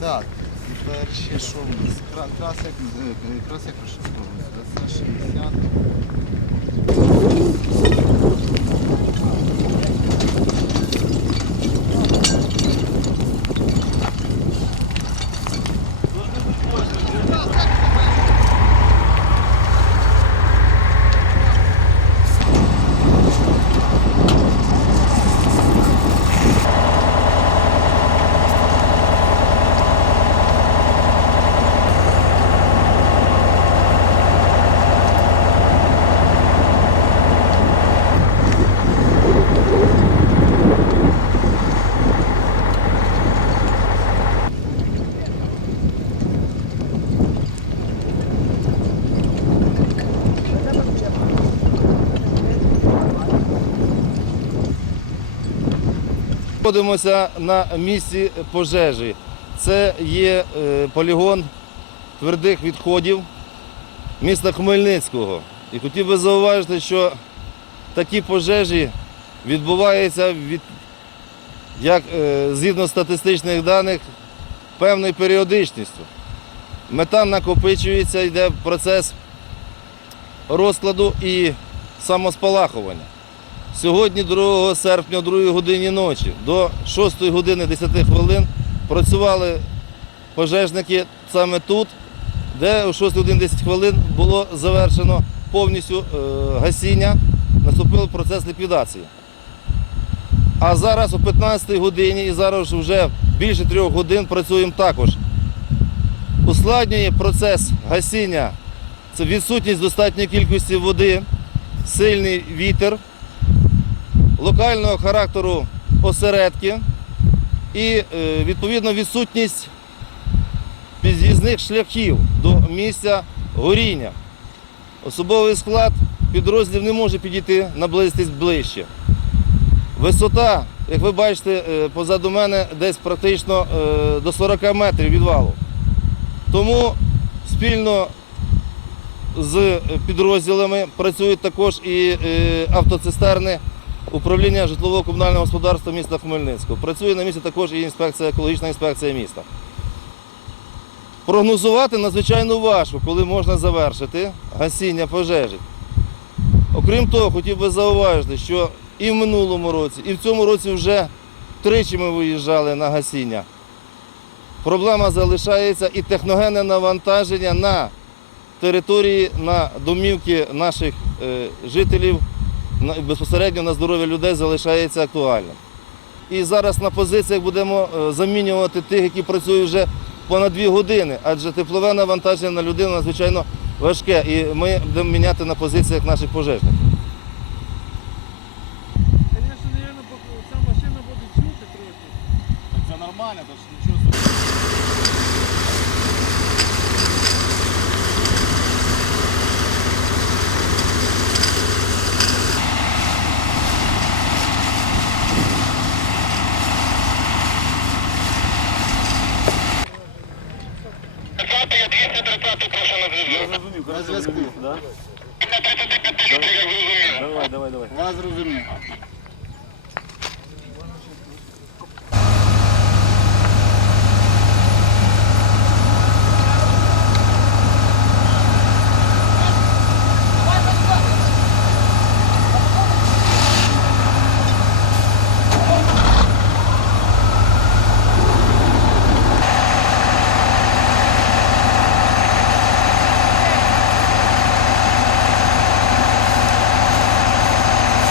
Так, і перші, що в нас? Кра- Красик, е, красик розшифровується. Це 60. Знаходимося на місці пожежі. Це є е, полігон твердих відходів міста Хмельницького. І хотів би зауважити, що такі пожежі відбуваються від, як е, згідно статистичних даних певною періодичністю. Метан накопичується, йде процес розкладу і самоспалахування. Сьогодні, 2 серпня, о 2 годині ночі, до 6 години 10 хвилин працювали пожежники саме тут, де о 6 годині 10 хвилин було завершено повністю е, гасіння, наступив процес ліквідації. А зараз о 15 годині і зараз вже більше трьох годин працюємо також. Ускладнює процес гасіння це відсутність достатньої кількості води, сильний вітер локального характеру осередки і е, відповідно відсутність під'їзних шляхів до місця горіння. Особовий склад підрозділів не може підійти наблизитись ближче. Висота, як ви бачите, е, позаду мене десь практично е, до 40 метрів від валу. Тому спільно з підрозділами працюють також і автоцистерни управління житлово-комунального господарства міста Хмельницького. Працює на місці також і інспекція, екологічна інспекція міста. Прогнозувати надзвичайно важко, коли можна завершити гасіння пожежі. Окрім того, хотів би зауважити, що і в минулому році, і в цьому році вже тричі ми виїжджали на гасіння. Проблема залишається і техногенне навантаження на території, на домівки наших е, жителів безпосередньо на здоров'я людей залишається актуальним. І зараз на позиціях будемо е, замінювати тих, які працюють вже понад дві години, адже теплове навантаження на людину надзвичайно важке, і ми будемо міняти на позиціях наших пожежників. На зв'язку. Давай, давай, давай. Вас зрозумів.